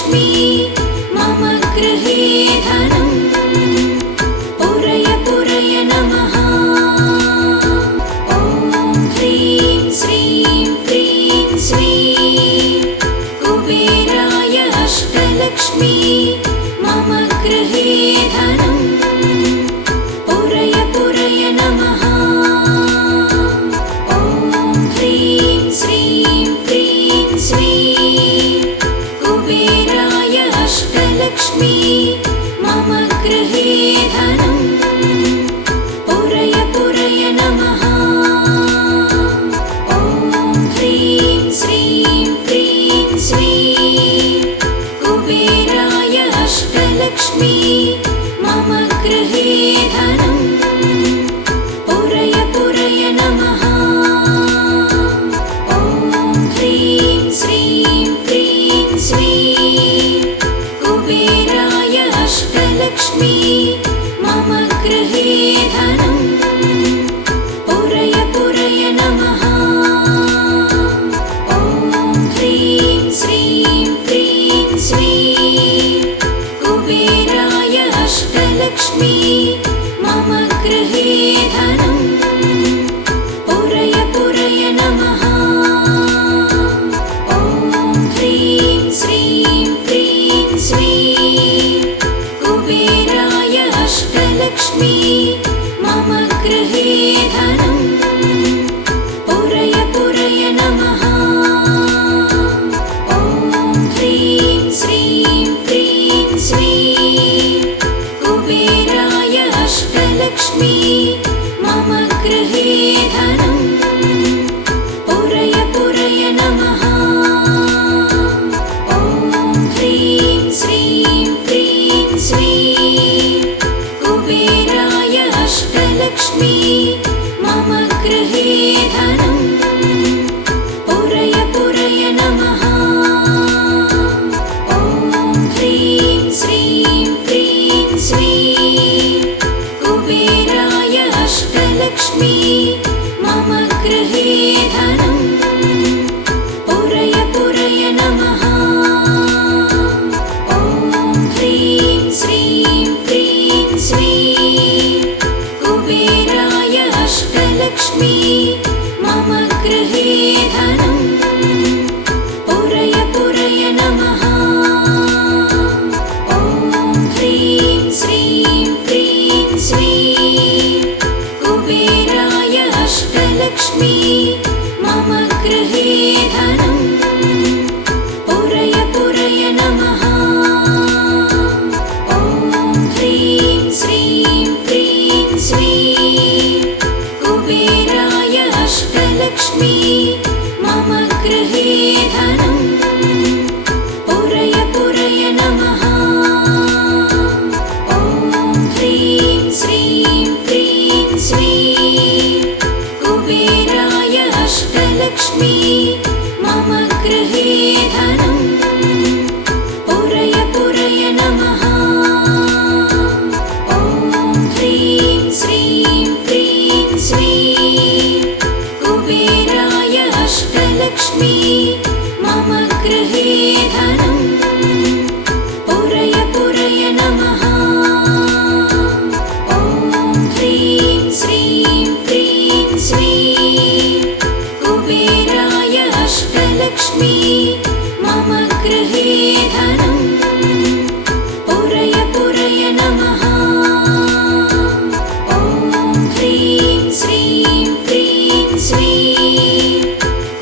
अष्टलक्ष्मी मम गृहे धनम् पूरय पूरय नमः। ॐ ह्रीं श्रीं क्रीं श्रीं कुबेराय अष्टलक्ष्मी मम गृहे धनम् पूरय पूरय नमः। ॐ ह्रीं श्रीं क्रीं श्रीं कुबेराय अष्टलक्ष्मी मम गृहे धनम् पूरय पूरय नमः। ॐ ह्रीं श्रीं क्रीं श्रीं कुबेराय अष्टलक्ष्मी मम गृहे धनम् पूरय पूरय नमः। ॐ ह्रीं श्रीं क्रीं श्रीं कुबेराय अष्टलक्ष्मी मम गृहे धनम् पूरय पूरय नमः। ॐ ह्रीं श्रीं क्रीं श्रीं कुबेराय अष्टलक्ष्मी मम गृहे धनम् पूरय पूरय नमः। ॐ ह्रीं श्रीं क्रीं श्रीं कुबेराय अष्टलक्ष्मी मम गृहे धनम् पूरय पूरय नमः। ॐ ह्रीं श्रीं क्रीं श्रीं कुबेराय अष्टलक्ष्मी मम गृहे धनम् पूरय पूरय नमः। ॐ ह्रीं श्रीं क्रीं श्रीं कुबेराय अष्टलक्ष्मी मम गृहे धनम् पूरय पूरय नमः। ॐ ह्रीं श्रीं क्रीं श्रीं कुबेराय अष्टलक्ष्मी मम गृहे धनम् पूरय पूरय नमः। ॐ ह्रीं श्रीं क्रीं श्रीं कुबेराय अष्टलक्ष्मी मम गृहे धनम् पूरय पूरय नमः। ॐ ह्रीं श्रीं क्रीं श्रीं कुबेराय अष्टलक्ष्मी मम गृहे धनम् पूरय पूरय नमः। ॐ ह्रीं श्रीं क्रीं श्रीं कुबेराय अष्टलक्ष्मी मम गृहे धनम् पूरय पूरय नमः। ॐ ह्रीं श्रीं क्रीं श्रीं कुबेराय अष्टलक्ष्मी मम गृहे धनम् पूरय पूरय नमः। ॐ ह्रीं श्रीं क्रीं श्रीं कुबेराय अष्टलक्ष्मी मम गृहे धनम् पूरय पूरय नमः। ॐ ह्रीं श्रीं क्रीं श्रीं कुबेराय अष्टलक्ष्मी मम गृहे धनम् पूरय पूरय नमः। ॐ ह्रीं श्रीं क्रीं श्रीं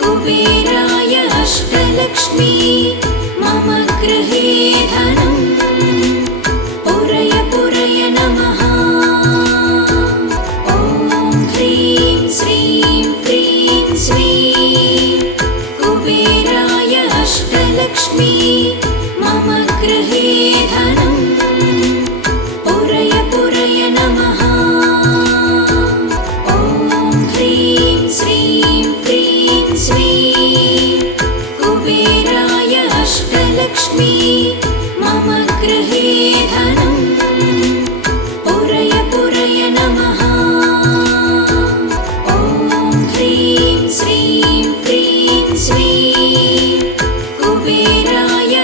कुबेराय अष्टलक्ष्मी मम गृहे धनम् पूरय पूरय नमः। ॐ ह्रीं श्रीं क्रीं श्रीं कुबेराय अष्टलक्ष्मी मम गृहे धनम् पूरय पूरय नमः। ॐ ह्रीं श्रीं क्रीं श्रीं कुबेराय अष्टलक्ष्मी मम गृहे धनम् पूरय पूरय नमः। ॐ ह्रीं श्रीं क्रीं श्रीं कुबेराय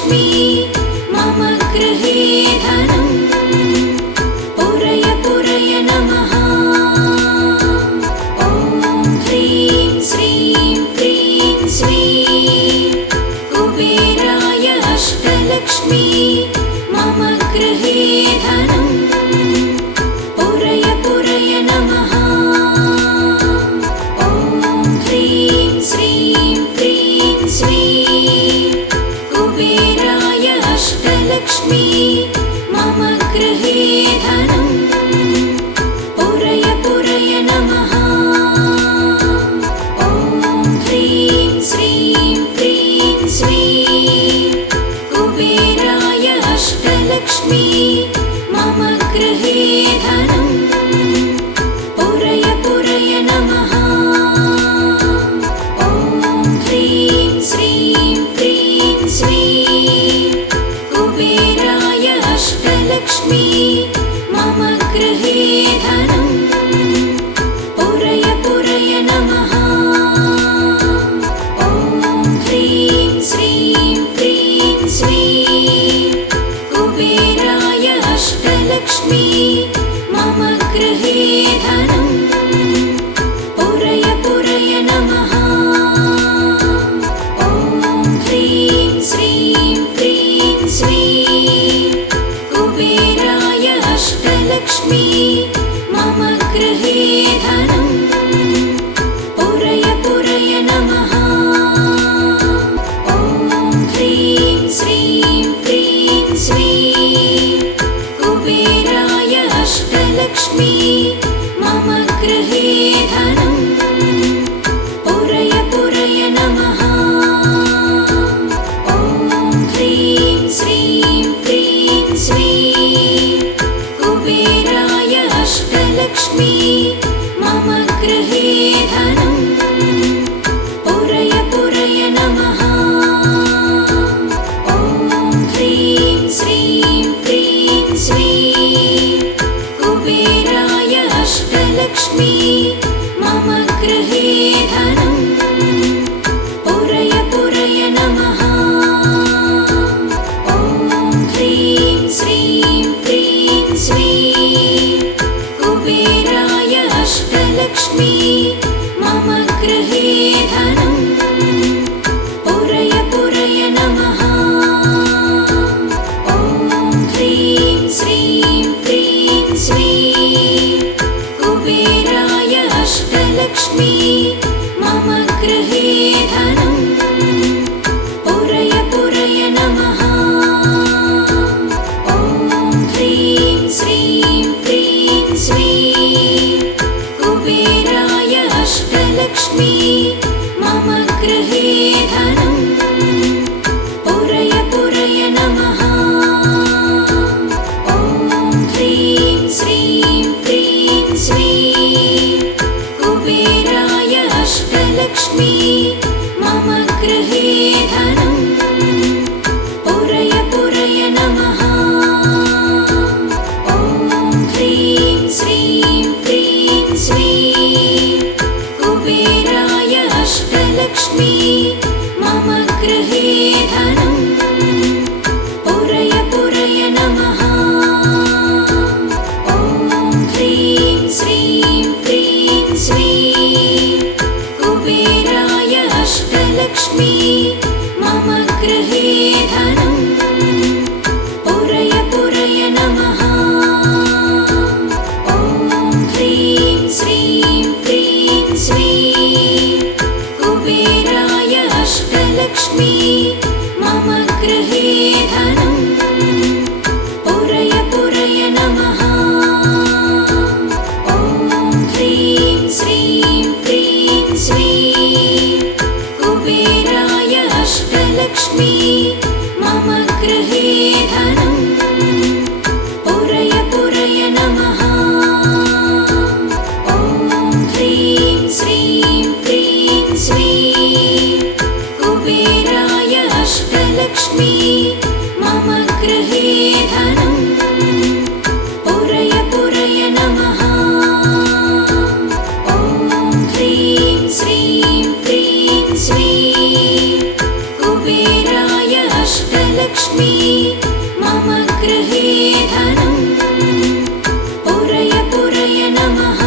अष्टलक्ष्मी मम गृहे धनम् पुरय पुरय नमः। ॐ ह्रीं श्रीं क्रीं श्रीं कुबेराय अष्टलक्ष्मी मम गृहे धनम् पुरय पुरय नमः। ॐ ह्रीं श्रीं क्रीं श्रीं कुबेराय अष्टलक्ष्मी मम गृहे धनम् पुरय पुरय नमः। ॐ ह्रीं श्रीं क्रीं श्रीं कुबेराय अष्टलक्ष्मी मम गृहे धनम् पुरय पुरय नमः। ॐ ह्रीं श्रीं क्रीं श्रीं कुबेराय अष्टलक्ष्मी मम गृहे धनम् पुरय पुरय नमः। ॐ ह्रीं श्रीं क्रीं श्रीं कुबेराय अष्टलक्ष्मी मम गृहे धनम् पुरय पुरय नमः। ॐ ह्रीं श्रीं क्रीं श्रीं कुबेराय अष्टलक्ष्मी मम गृहे धनम् पुरय पुरय नमः। ॐ ह्रीं श्रीं क्रीं श्रीं कुबेराय अष्टलक्ष्मी मम गृहे धनम् पुरय पुरय नमः। ॐ ह्रीं श्रीं क्रीं श्रीं कुबेराय अष्टलक्ष्मी मम गृहे धनम् पुरय पुरय नमः। ॐ ह्रीं श्रीं क्रीं श्रीं कुबेराय अष्टलक्ष्मी मम गृहे धनम् पुरय पुरय नमः। ॐ ह्रीं श्रीं क्रीं श्रीं कुबेराय अष्टलक्ष्मी मम गृहे धनम् पुरय पुरय नमः। ॐ ह्रीं श्रीं क्रीं श्रीं कुबेराय अष्टलक्ष्मी मम गृहे धनम् पुरय पुरय नमः। ॐ ह्रीं श्रीं क्रीं श्रीं कुबेराय अष्टलक्ष्मी मम गृहे धनम् पुरय पुरय नमः। ॐ ह्रीं श्रीं क्रीं श्रीं कुबेराय अष्टलक्ष्मी मम गृहे धनम् पुरय पुरय नमः। ॐ ह्रीं श्रीं क्रीं श्रीं कुबेराय अष्टलक्ष्मी मम गृहे धनम् पुरय पुरय नमः। ॐ ह्रीं श्रीं क्रीं श्रीं कुबेराय अष्टलक्ष्मी मम गृहे धनम् पुरय पुरय नमः। ॐ ह्रीं श्रीं क्रीं श्रीं कुबेराय अष्टलक्ष्मी मम गृहे धनम् पुरय पुरय नमः। ॐ ह्रीं श्रीं क्रीं श्रीं कुबेराय अष्टलक्ष्मी मम गृहे धनम् पुरय पुरय नमः। ॐ ह्रीं श्रीं क्रीं श्रीं कुबेराय अष्टलक्ष्मी मम अष्टलक्ष्मी मम गृहे धनं पुरय पुरय नमः।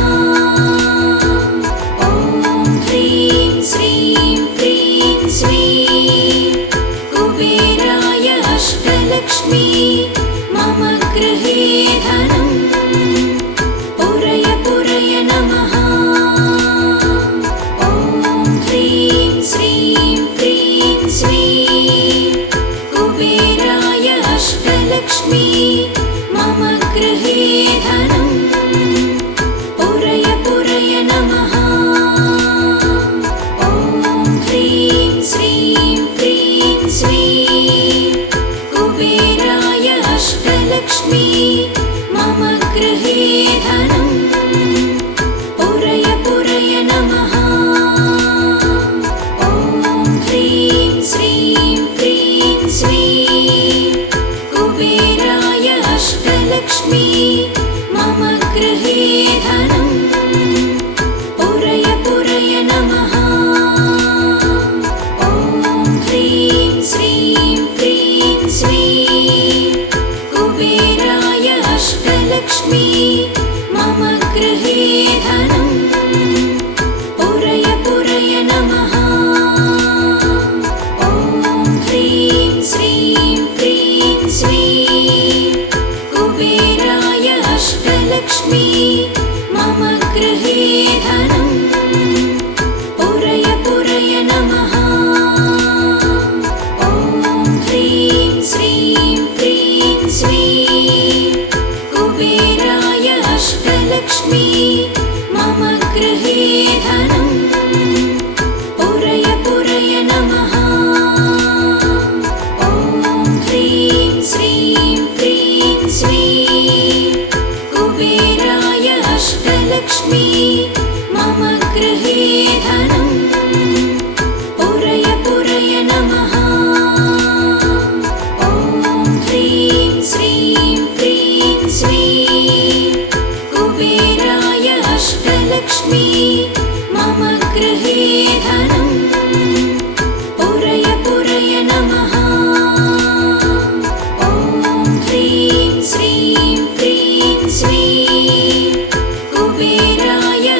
ॐ ह्रीं श्रीं क्रीं श्रीं कुबेराय अष्टलक्ष्मी मम गृहे धनं पुरय पुरय नमः। ॐ ह्रीं श्रीं क्रीं श्रीं कुबेराय अष्टलक्ष्मी मम गृहे धनं पुरय पुरय नमः। ॐ ह्रीं श्रीं क्रीं श्रीं कुबेराय अष्टलक्ष्मी मम गृहे धनं पुरय पुरय नमः। ॐ ह्रीं श्रीं क्रीं श्रीं कुबेराय अष्टलक्ष्मी मम गृहे धनं पुरय पुरय नमः। ॐ ह्रीं श्रीं क्रीं श्रीं कुबेराय अष्टलक्ष्मी मम गृहे धनं पुरय पुरय नमः। ॐ ह्रीं श्रीं क्रीं श्रीं कुबेराय अष्टलक्ष्मी मम गृहे धनं पुरय पुरय नमः। ॐ ह्रीं श्रीं क्रीं श्रीं कुबेराय अष्टलक्ष्मी मम गृहे धनं पुरय पुरय नमः। ॐ ह्रीं श्रीं क्रीं श्रीं कुबेराय अष्टलक्ष्मी मम गृहे धनं पुरय पुरय नमः। ॐ ह्रीं श्रीं क्रीं श्रीं कुबेराय अष्टलक्ष्मी मम गृहे धनं पुरय पुरय नमः। ॐ ह्रीं श्रीं क्रीं श्रीं कुबेराय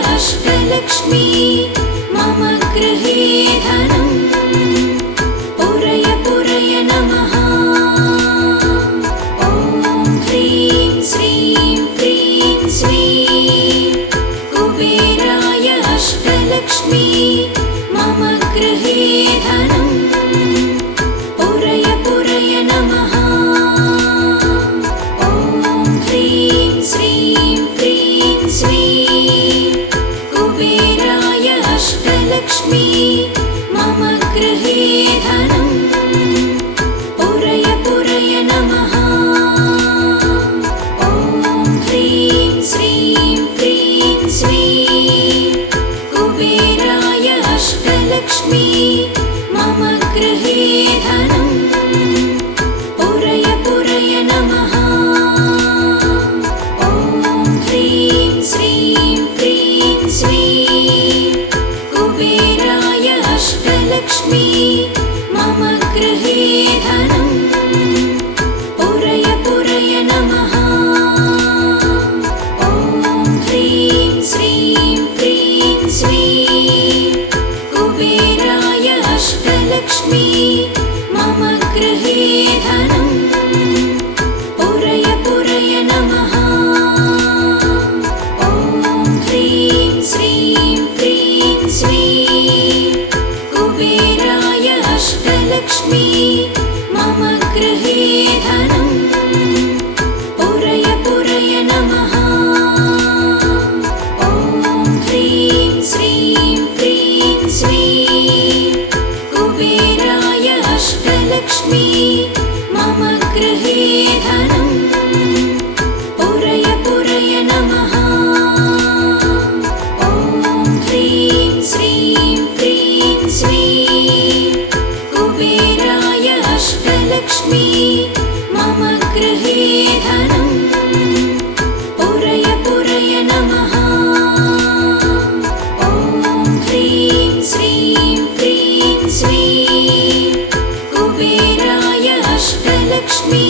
अष्टलक्ष्मी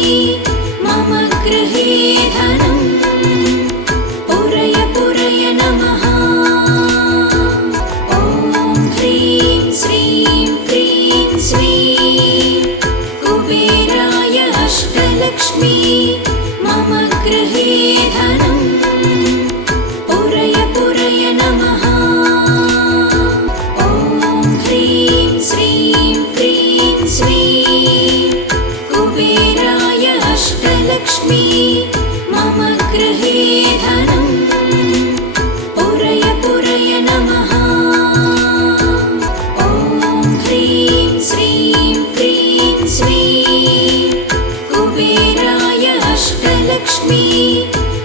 मम गृहे धनं पुरय पुरय नमः। ॐ ह्रीं श्रीं क्रीं श्रीं कुबेराय अष्टलक्ष्मी मम गृहे धनं पुरय पुरय नमः। ॐ ह्रीं श्रीं क्रीं श्रीं कुबेराय अष्टलक्ष्मी मम गृहे धनं पुरय पुरय नमः। ॐ ह्रीं श्रीं क्रीं श्रीं कुबेराय अष्टलक्ष्मी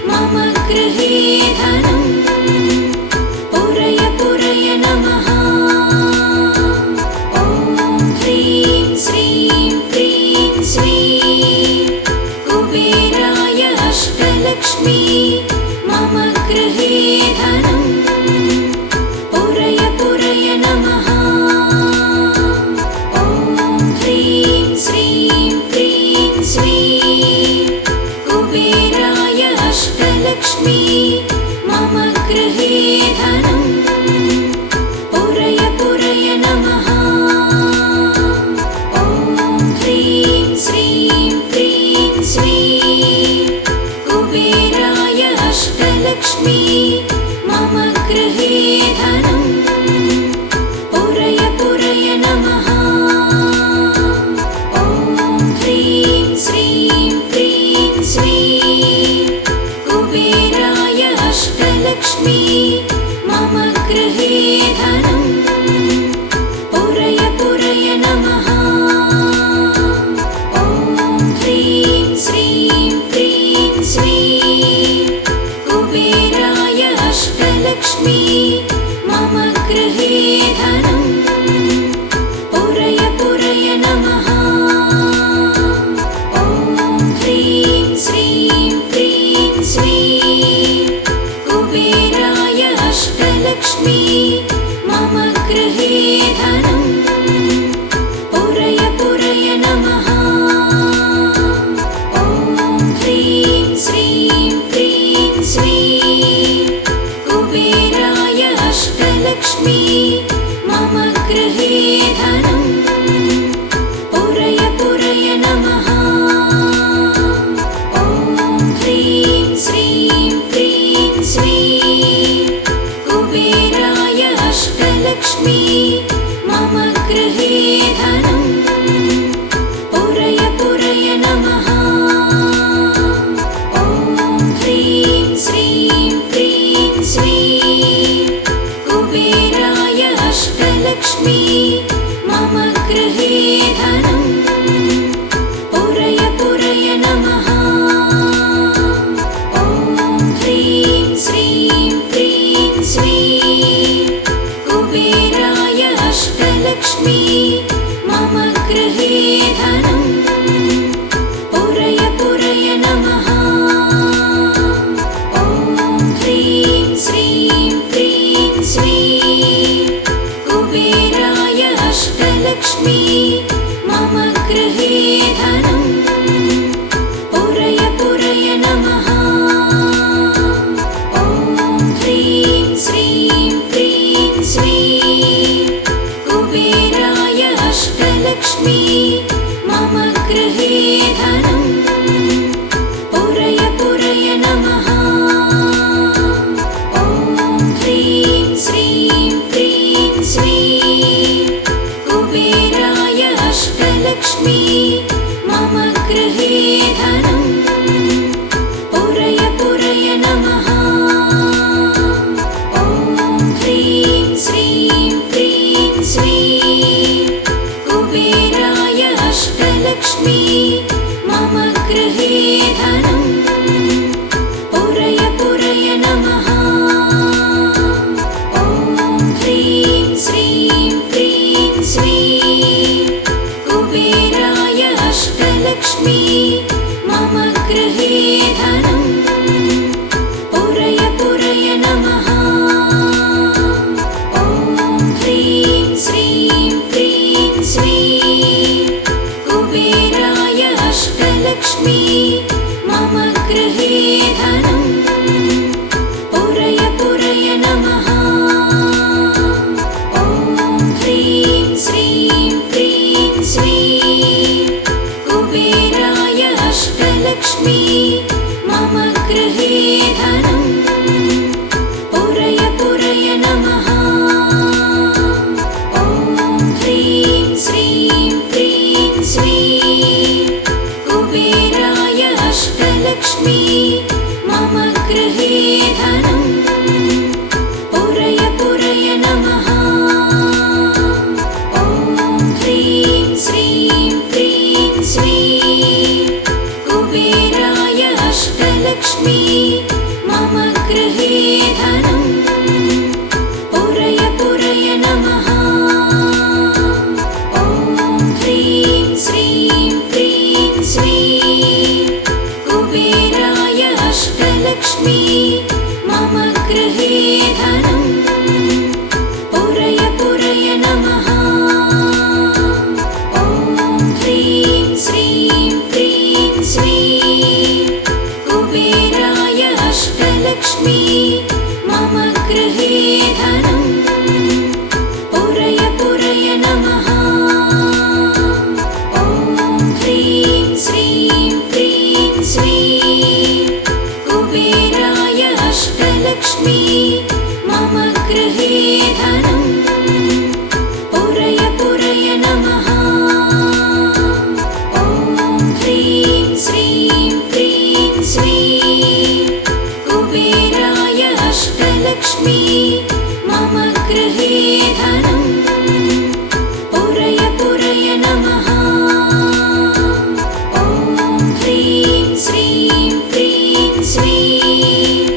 मम गृहे धनं पुरय पुरय नमः। ॐ ह्रीं श्रीं क्रीं श्रीं कुबेराय अष्टलक्ष्मी मम गृहे धनं पुरय पुरय नमः। ॐ ह्रीं श्रीं क्रीं श्रीं कुबेराय अष्टलक्ष्मी मम गृहे धनं पुरय पुरय नमः। ॐ ह्रीं श्रीं क्रीं श्रीं कुबेराय अष्टलक्ष्मी मम गृहे धनं पुरय पुरय नमः। ॐ ह्रीं श्रीं क्रीं श्रीं कुबेराय अष्टलक्ष्मी मम गृहे धनं पुरय पुरय नमः। ॐ ह्रीं श्रीं क्रीं श्रीं कुबेराय अष्टलक्ष्मी मम गृहे धनं पुरय पुरय नमः। ॐ ह्रीं श्रीं क्रीं श्रीं कुबेराय अष्टलक्ष्मी मम गृहे धनं पुरय पुरय नमः। ॐ ह्रीं श्रीं क्रीं श्रीं कुबेराय अष्टलक्ष्मी मम गृहे धनं पुरय पुरय नमः। ॐ ह्रीं श्रीं क्रीं श्रीं कुबेराय अष्टलक्ष्मी मम गृहे धनं पुरय पुरय नमः। ॐ ह्रीं श्रीं क्रीं श्रीं कुबेराय अष्टलक्ष्मी मम गृहे धनं पुरय पुरय नमः। ॐ ह्रीं श्रीं क्रीं श्रीं कुबेराय अष्टलक्ष्मी मम गृहे धनं पुरय पुरय नमः। ॐ ह्रीं श्रीं क्रीं श्रीं कुबेराय अष्टलक्ष्मी मम गृहे धनं पुरय पुरय नमः। ॐ ह्रीं श्रीं क्रीं श्रीं कुबेराय अष्टलक्ष्मी मम गृहे धनं पुरय पुरय नमः। ॐ ह्रीं श्रीं क्रीं श्रीं कुबेराय अष्टलक्ष्मी मम गृहे धनं पुरय पुरय नमः। ॐ ह्रीं श्रीं क्रीं श्रीं कुबेराय अष्टलक्ष्मी मम गृहे धनं पुरय पुरय नमः। ॐ ह्रीं श्रीं क्रीं श्रीं कुबेराय अष्टलक्ष्मी मम गृहे धनं पुरय पुरय नमः। ॐ ह्रीं श्रीं क्रीं श्रीं कुबेराय अष्टलक्ष्मी मम गृहे धनं पुरय पुरय नमः। ॐ ह्रीं श्रीं क्रीं श्रीं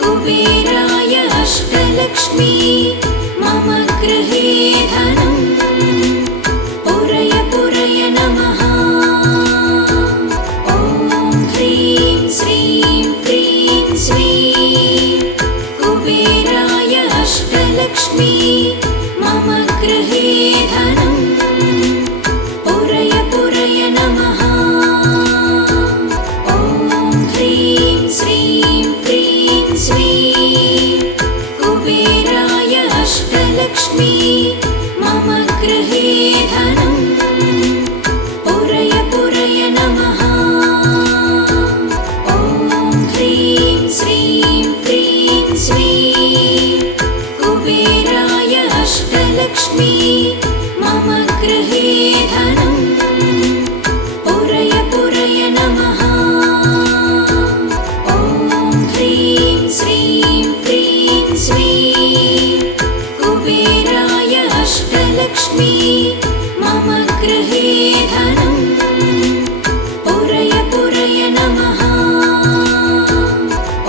कुबेराय अष्टलक्ष्मी मम गृहे धनं पुरय पुरय नमः। ॐ ह्रीं श्रीं क्रीं श्रीं कुबेराय अष्टलक्ष्मी मम गृहे धनं पुरय पुरय नमः। ॐ ह्रीं श्रीं क्रीं श्रीं कुबेराय अष्टलक्ष्मी मम गृहे धनं पुरय पुरय नमः। ॐ ह्रीं श्रीं क्रीं श्रीं कुबेराय अष्टलक्ष्मी मम गृहे धनं पुरय पुरय नमः। ॐ ह्रीं श्रीं क्रीं श्रीं कुबेराय अष्टलक्ष्मी मम गृहे धनं पुरय पुरय नमः।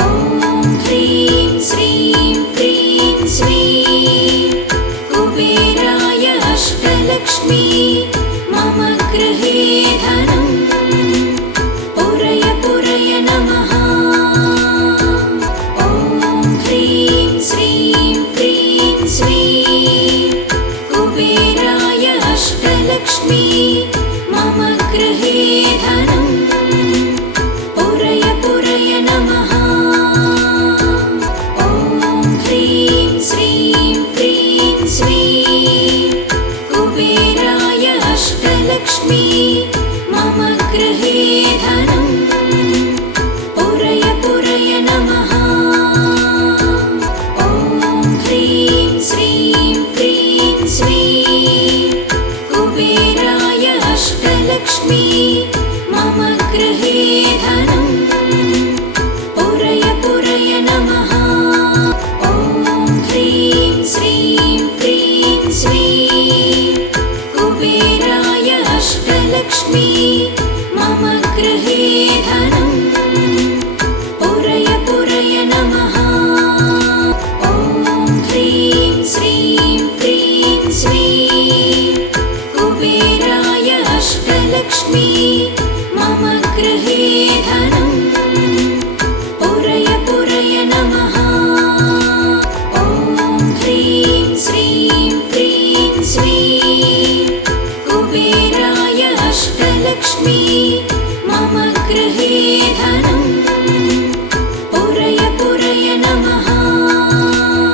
ॐ ह्रीं श्रीं क्रीं श्रीं कुबेराय अष्टलक्ष्मी मम गृहे धनं पुरय पुरय नमः। ॐ ह्रीं श्रीं क्रीं श्रीं कुबेराय अष्टलक्ष्मी मम गृहे धनं पुरय पुरय नमः। ॐ ह्रीं श्रीं क्रीं श्रीं कुबेराय अष्टलक्ष्मी मम गृहे धनं पुरय पुरय नमः। ॐ ह्रीं श्रीं क्रीं श्रीं कुबेराय अष्टलक्ष्मी मम गृहे धनं पुरय पुरय नमः। ॐ ह्रीं श्रीं क्रीं श्रीं कुबेराय अष्टलक्ष्मी मम गृहे धनं पुरय पुरय नमः। ॐ ह्रीं श्रीं क्रीं श्रीं कुबेराय अष्टलक्ष्मी मम गृहे धनं पुरय पुरय नमः। ॐ ह्रीं श्रीं क्रीं श्रीं कुबेराय अष्टलक्ष्मी